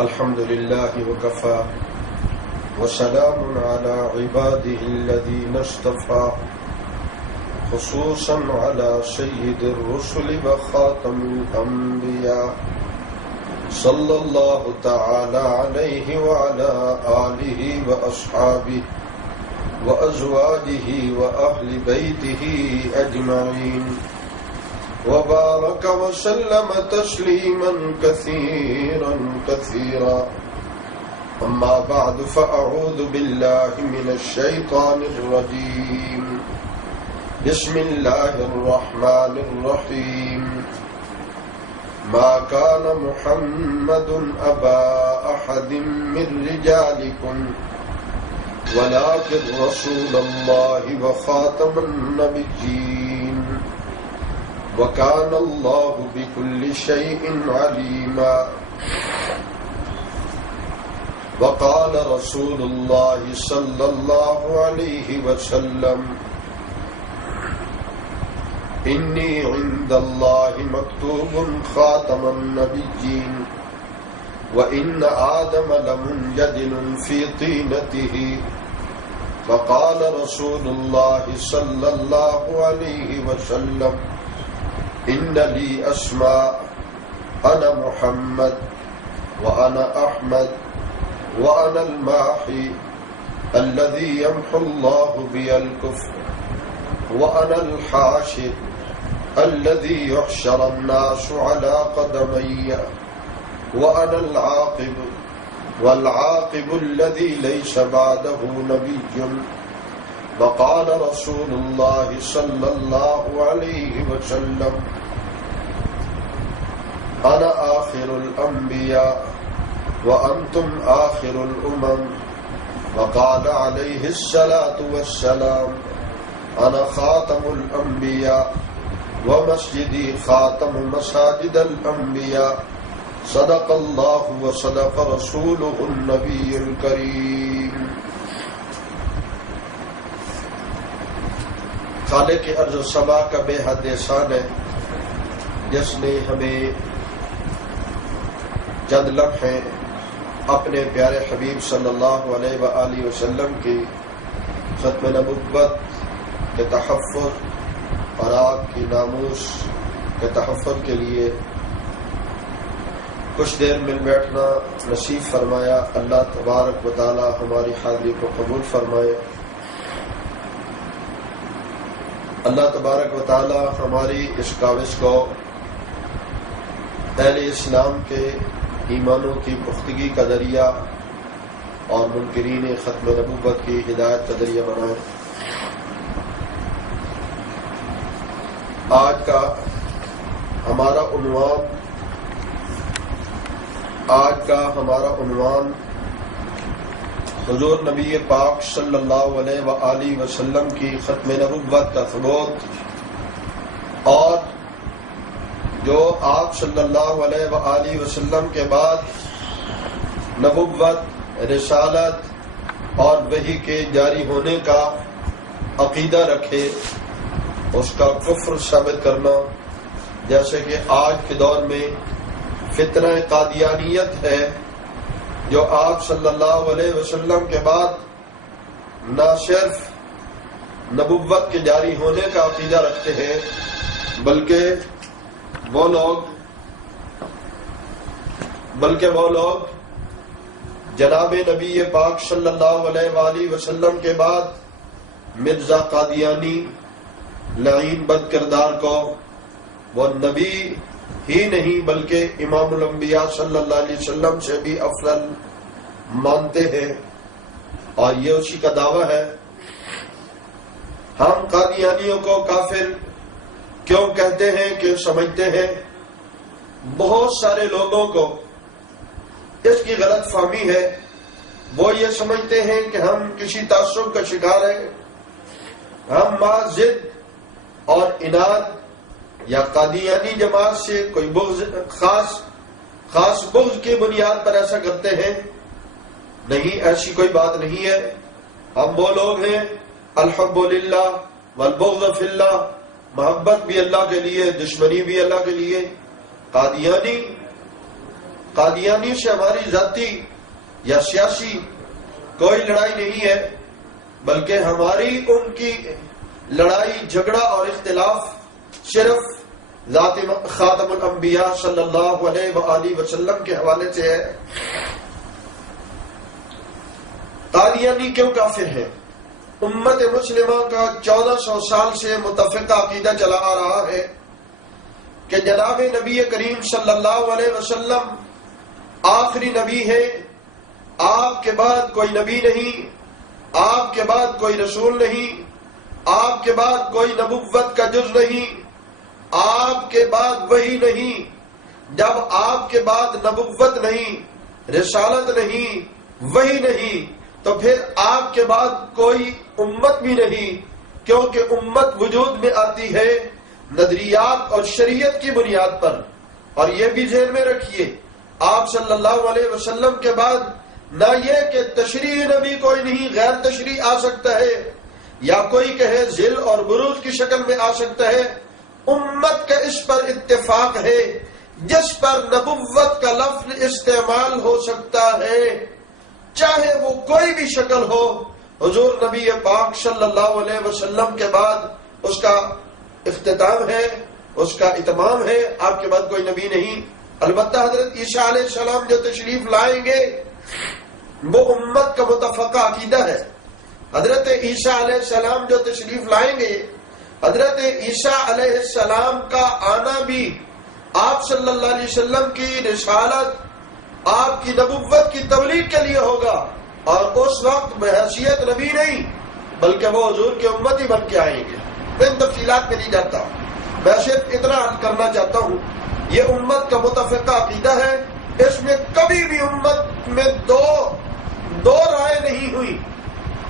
الحمد لله وكفى وسلام على عباده الذين اصطفى خصوصا على سيد الرسل وخاتم الأنبياء صلى الله تعالى عليه وعلى آله وأصحابه وأزواجه وأهل بيته أجمعين وبارك وسلم تسليما كثيرا كثيرا. أما بعد فأعوذ بالله من الشيطان الرجيم. بسم الله الرحمن الرحيم. ما كان محمد أبا أحد من رجالكم ولكن رسول الله وخاتم النبيين وكان الله بكل شيء عليما. وقال رسول الله صلى الله عليه وسلم إني عند الله مكتوب خاتم النبيين وإن آدم لمنجدل في طينته. فقال رسول الله صلى الله عليه وسلم إن لي أسماء أنا محمد وأنا أحمد وأنا الماحي الذي يمحو الله بي الكفر وأنا الحاشر الذي يحشر الناس على قدمي وأنا العاقب والعاقب الذي ليس بعده نبي. وقال رسول الله صلى الله عليه وسلم أنا آخر الأنبياء وأنتم آخر الأمم. وقال عليه الصلاة والسلام أنا خاتم الأنبياء ومسجدي خاتم مساجد الأنبياء. صدق الله وصدق رسوله النبي الكريم. خالق ارض و سما کا بے حد احسان ہے جس نے ہمیں چند لمحے اپنے پیارے حبیب صلی اللہ علیہ وآلہ وسلم کی ختم نبوت کے تحفظ اور آپ کی ناموس کے تحفظ کے لیے کچھ دیر مل بیٹھنا نصیب فرمایا. اللہ تبارک و تعالی ہماری حاضری کو قبول فرمائے. اللہ تبارک و تعالی ہماری اس کاوش کو اہل اسلام کے ایمانوں کی پختگی کا ذریعہ اور منکرین ختم نبوت کی ہدایت کا ذریعہ بنائے. آج کا ہمارا عنوان حضور نبی پاک صلی اللہ علیہ وآلہ وسلم کی ختم نبوت کا ثبوت اور جو آپ صلی اللہ علیہ وآلہ وسلم کے بعد نبوت، رسالت اور وحی کے جاری ہونے کا عقیدہ رکھے اس کا کفر ثابت کرنا. جیسے کہ آج کے دور میں فتنہ قادیانیت ہے جو آپ صلی اللہ علیہ وسلم کے بعد نہ صرف نبوت کے جاری ہونے کا عقیدہ رکھتے ہیں بلکہ وہ لوگ جناب نبی پاک صلی اللہ علیہ وآلہ وسلم کے بعد مرزا قادیانی لعین بد کردار کو وہ نبی ہی نہیں بلکہ امام الانبیاء صلی اللہ علیہ وسلم سے بھی افضل مانتے ہیں اور یہ اسی کا دعویٰ ہے. ہم قادیانیوں کو کافر کیوں کہتے ہیں کہ سمجھتے ہیں بہت سارے لوگوں کو اس کی غلط فہمی ہے. وہ یہ سمجھتے ہیں کہ ہم کسی تعصب کا شکار ہیں. ہم محض ضد اور اناد یا قادیانی جماعت سے کوئی بغض خاص بغض کی بنیاد پر ایسا کرتے ہیں. نہیں، ایسی کوئی بات نہیں ہے. ہم وہ لوگ ہیں الحب للہ والبغض فی اللہ، محبت بھی اللہ کے لیے، دشمنی بھی اللہ کے لیے. قادیانی قادیانی سے ہماری ذاتی یا سیاسی کوئی لڑائی نہیں ہے، بلکہ ہماری ان کی لڑائی جھگڑا اور اختلاف صرف ذات خاتم الانبیاء صلی اللہ علیہ وآلہ وسلم کے حوالے سے ہے۔ قادیانی کیوں کافر ہے؟ امت مسلمہ کا 1400 سال سے متفقہ عقیدہ چلا آ رہا ہے کہ جناب نبی کریم صلی اللہ علیہ وسلم آخری نبی ہے، آپ کے بعد کوئی نبی نہیں، آپ کے بعد کوئی رسول نہیں، آپ کے بعد کوئی نبوت کا جز نہیں، آپ کے بعد وحی نہیں۔ جب آپ کے بعد نبوت نہیں، رسالت نہیں، وحی نہیں، تو پھر آپ کے بعد کوئی امت بھی نہیں، کیونکہ امت وجود میں آتی ہے نظریات اور شریعت کی بنیاد پر۔ اور یہ بھی ذہن میں رکھیے، آپ صلی اللہ علیہ وسلم کے بعد نہ یہ کہ تشریع نبی کوئی نہیں، غیر تشریع آ سکتا ہے، یا کوئی کہے ذل اور بروج کی شکل میں آ سکتا ہے۔ امت کا اس پر اتفاق ہے جس پر نبوت کا لفظ استعمال ہو سکتا ہے، چاہے وہ کوئی بھی شکل ہو۔ حضور نبی پاک صلی اللہ علیہ وسلم کے بعد اس کا اختتام ہے، اس کا اتمام ہے، آپ کے بعد کوئی نبی نہیں۔ البتہ حضرت عیسیٰ علیہ السلام جو تشریف لائیں گے وہ امت کا متفقہ عقیدہ ہے۔ حضرت عیسیٰ علیہ السلام جو تشریف لائیں گے، حضرت عیسیٰ علیہ السلام کا آنا بھی آپ صلی اللہ علیہ وسلم کی رسالت، آپ کی نبوت کی تبلیغ کے لیے ہوگا، اور اس وقت بحیثیت نبی نہیں بلکہ وہ حضور کے امتی بن کے آئیں گے۔ میں ان تفصیلات میں نہیں جاتا، میں صرف اتنا عرض کرنا چاہتا ہوں، یہ امت کا متفقہ عقیدہ ہے، اس میں کبھی بھی امت میں دو رائے نہیں ہوئی۔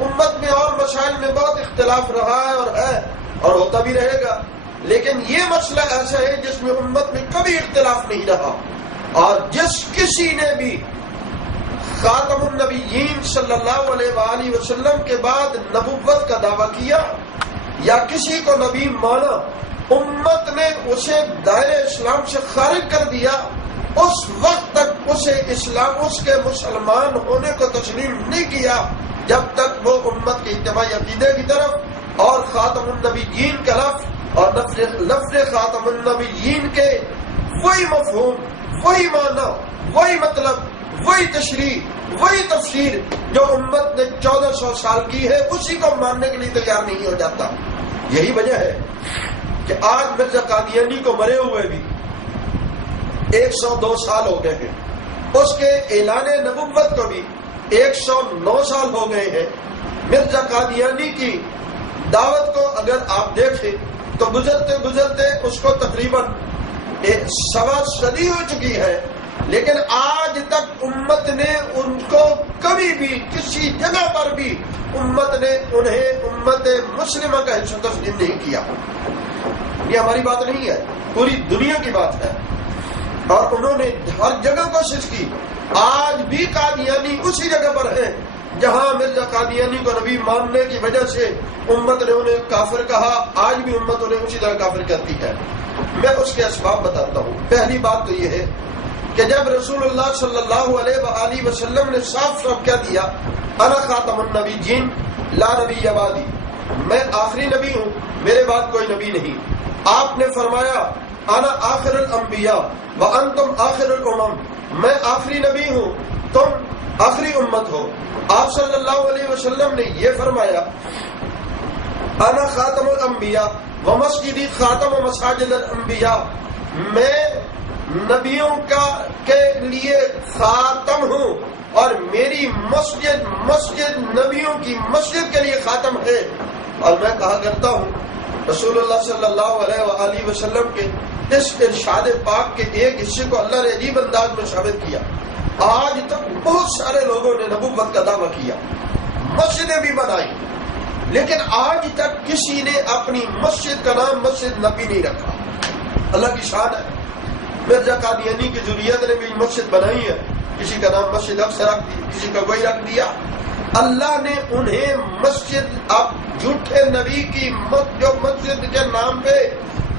امت میں اور مسائل میں بہت اختلاف رہا ہے اور ہوتا بھی رہے گا، لیکن یہ مسئلہ ایسا ہے جس میں امت میں کبھی اختلاف نہیں رہا۔ اور جس کسی نے بھی خاتم النبیین صلی اللہ علیہ وآلہ وسلم کے بعد نبوت کا دعویٰ کیا یا کسی کو نبی مانا، امت نے اسے دائرہ اسلام سے خارج کر دیا، اس وقت تک اسے اسلام، اس کے مسلمان ہونے کو تسلیم نہیں کیا جب تک وہ امت کے اتباعی عقیدے کی طرف اور خاتم النبیین کا لفظ اور لفظ خاتم النبیین کے وہی مفہوم، وہی معنی، وہی مطلب، وہی تشریح، وہی تفسیر جو امت نے 1400 سال کی ہے، اسی کو ماننے کے لیے تیار نہیں ہو جاتا۔ یہی وجہ ہے کہ آج مرزا قادیانی کو مرے ہوئے بھی 102 سال ہو گئے ہیں، اس کے اعلان نبوت کو بھی 109 سال ہو گئے ہیں۔ مرزا قادیانی کی دعوت کو اگر آپ دیکھیں تو گزرتے گزرتے اس کو تقریباً 1.25 صدی ہو چکی ہے، لیکن آج تک امت نے ان کو کبھی بھی کسی جگہ پر بھی امت نے انہیں امت مسلمہ کا حصہ تسلیم نہیں کیا۔ یہ ہماری بات نہیں ہے، پوری دنیا کی بات ہے، اور انہوں نے ہر جگہ کوشش کی۔ آج بھی قادیانی اسی جگہ پر ہیں جہاں مرزا قادیانی کو نبی ماننے کی وجہ سے امت نے انہیں کافر کہا، آج بھی امت انہیں اسی طرح کافر کہتی ہے۔ میں اس کے اسباب بتاتا ہوں۔ پہلی بات تو یہ ہے کہ جب رسول اللہ صلی اللہ علیہ وآلہ وسلم نے صاف صاف کہہ دیا انا خاتم النبیین لا نبی بعدی، میں آخری نبی ہوں، میرے بعد کوئی نبی نہیں۔ آپ نے فرمایا انا آخر الانبیاء وانتم آخر الامم، میں آخری نبی ہوں، تم آخری امت ہو۔ آپ صلی اللہ علیہ وسلم نے یہ فرمایا انا خاتم الانبیاء ومسجدی خاتم مساجد الانبیاء، میں نبیوں کے لیے خاتم ہوں اور میری مسجد نبیوں کی مسجد کے لیے خاتم ہے۔ اور میں کہا کرتا ہوں رسول اللہ صلی اللہ علیہ وآلہ وسلم کے اس ارشاد پاک کے ایک حصے کو اللہ نے عجیب انداز میں ثابت کیا۔ آج تک بہت سارے لوگوں نے نبوت کا دعویٰ کیا، مسجدیں بھی بنائی، لیکن آج تک کسی نے اپنی مسجد کا نام مسجد نبی نہیں رکھا۔ اللہ کی شان ہے، مرزا قادیانی کی ذریت نے بھی مسجد بنائی ہے، کسی کا نام مسجد اقصی رکھ دی، کسی کا کوئی رکھ دیا۔ اللہ نے انہیں مسجد، اب جھوٹے نبی کی جو مسجد کے نام پہ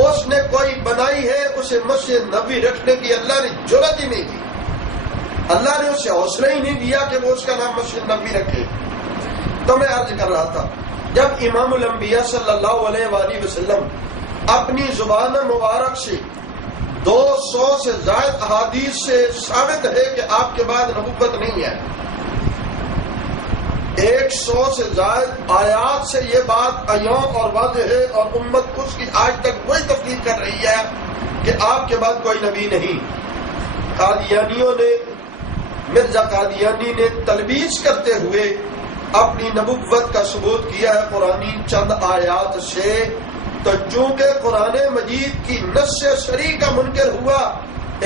اس نے کوئی بنائی ہے، اسے مسجد نبی رکھنے کی اللہ نے جرات ہی نہیں کی۔ اللہ نے اسے حوصلہ ہی نہیں دیا کہ وہ اس کا نام مسجد نبوی رکھے۔ تو میں عرض کر رہا تھا، جب امام الانبیاء صلی اللہ علیہ وآلہ وسلم اپنی زبان مبارک سے 200 سے زائد احادیث سے ثابت ہے کہ آپ کے بعد نبوت نہیں ہے، 100 سے زائد آیات سے یہ بات عیاں اور واضح ہے، اور امت اس کی آج تک وہی تفسیر کر رہی ہے کہ آپ کے بعد کوئی نبی نہیں۔ قادیانیوں نے، مرزا قادیانی نے تلبیس کرتے ہوئے اپنی نبوت کا ثبوت کیا ہے قرآنی چند آیات سے، تو چونکہ قرآن مجید کی نص شرعی کا منکر ہوا،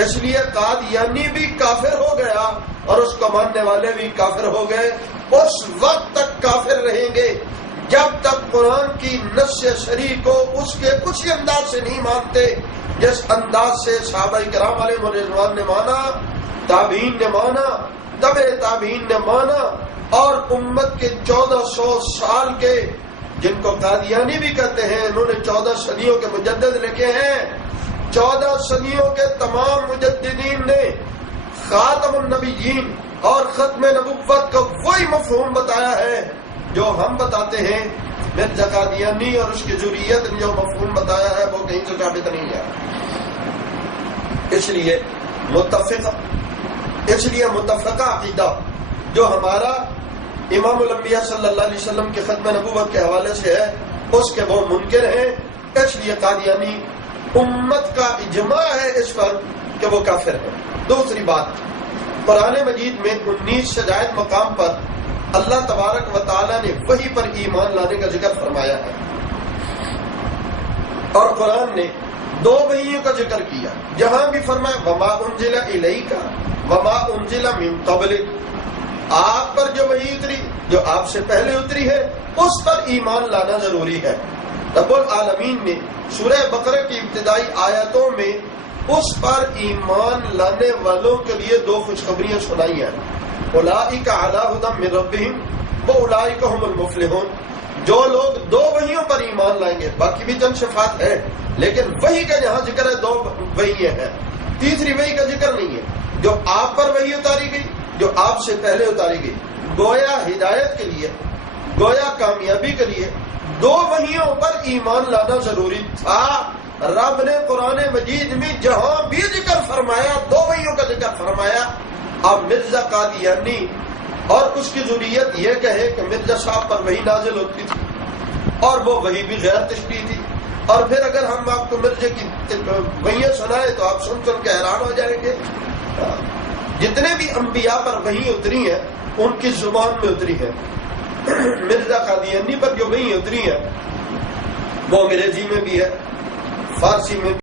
اس لیے قادیانی بھی کافر ہو گیا اور اس کو ماننے والے بھی کافر ہو گئے۔ اس وقت تک کافر رہیں گے جب تک قرآن کی نص شرعی کو اس کے کچھ انداز سے نہیں مانتے جس انداز سے صحابہ کرام علیہ رضوان نے مانا، تابعین نے مانا، تبع تابعین نے مانا، اور امت کے 1400 سال کے، جن کو قادیانی بھی کہتے ہیں، انہوں نے 14 صدیوں کے مجدد لکھے ہیں، 14 صدیوں کے تمام مجددین نے خاتم النبیین اور ختم نبوت کو وہی مفہوم بتایا ہے جو ہم بتاتے ہیں۔ مرزا قادیانی اور اس کی ذریت نے جو مفہوم بتایا ہے وہ کہیں سے ثابت نہیں ہے۔ اس لیے متفقہ عقیدہ جو ہمارا امام الانبیاء صلی اللہ علیہ وسلم کے ختم نبوت کے حوالے سے ہے، اس کے وہ منکر ہیں۔ اس لیے قادیانی امت کا اجماع ہے اس پر کہ وہ کافر ہے۔ دوسری بات، قرآن مجید میں 19 سے زائد مقام پر اللہ تبارک و تعالی نے وحی پر ایمان لانے کا ذکر فرمایا ہے، اور قرآن نے 2 وحیوں کا ذکر کیا، جہاں بھی فرمایا وما انزل الیک وما انزل من قبلک، آپ پر جو وحی اتری، جو آپ سے پہلے اتری ہے، اس پر ایمان لانا ضروری ہے۔ رب العالمین نے سورہ بقرہ کی ابتدائی آیتوں میں اس پر ایمان لانے والوں کے لیے 2 خوشخبریاں سنائی ہیں، اولئک علی ھدی من ربہم واولئک ھم المفلحون۔ جو لوگ 2 وحیوں پر ایمان لائیں گے، باقی بھی چند صفات ہے، لیکن وحی کا جہاں ذکر ہے 2 وحییں ہیں، تیسری وحی کا ذکر نہیں ہے۔ جو آپ پر وحی اتاری گئی، جو آپ سے پہلے اتاری گئی، گویا ہدایت کے لیے، گویا کامیابی کے لیے 2 وحیوں پر ایمان لانا ضروری تھا۔ رب نے قرآن مجید میں جہاں بھی ذکر فرمایا 2 وحیوں کا ذکر فرمایا۔ اب مرزا قادیانی اور اس کی ذریت یہ کہے کہ مرزا صاحب پر وحی نازل ہوتی تھی اور وہ وحی بھی غیر تشریعی تھی، اور پھر اگر ہم آپ کو مرزا کی وحیاں سنائے تو آپ سن کے حیران ہو جائیں گے۔ جتنے بھی انبیاء پر وحی اتری ہے ان کی زبان میں اتری ہے، مرزا قادیانی پر جو وحی اتری ہے وہ انگریزی میں بھی ہے، فارسی میں بھی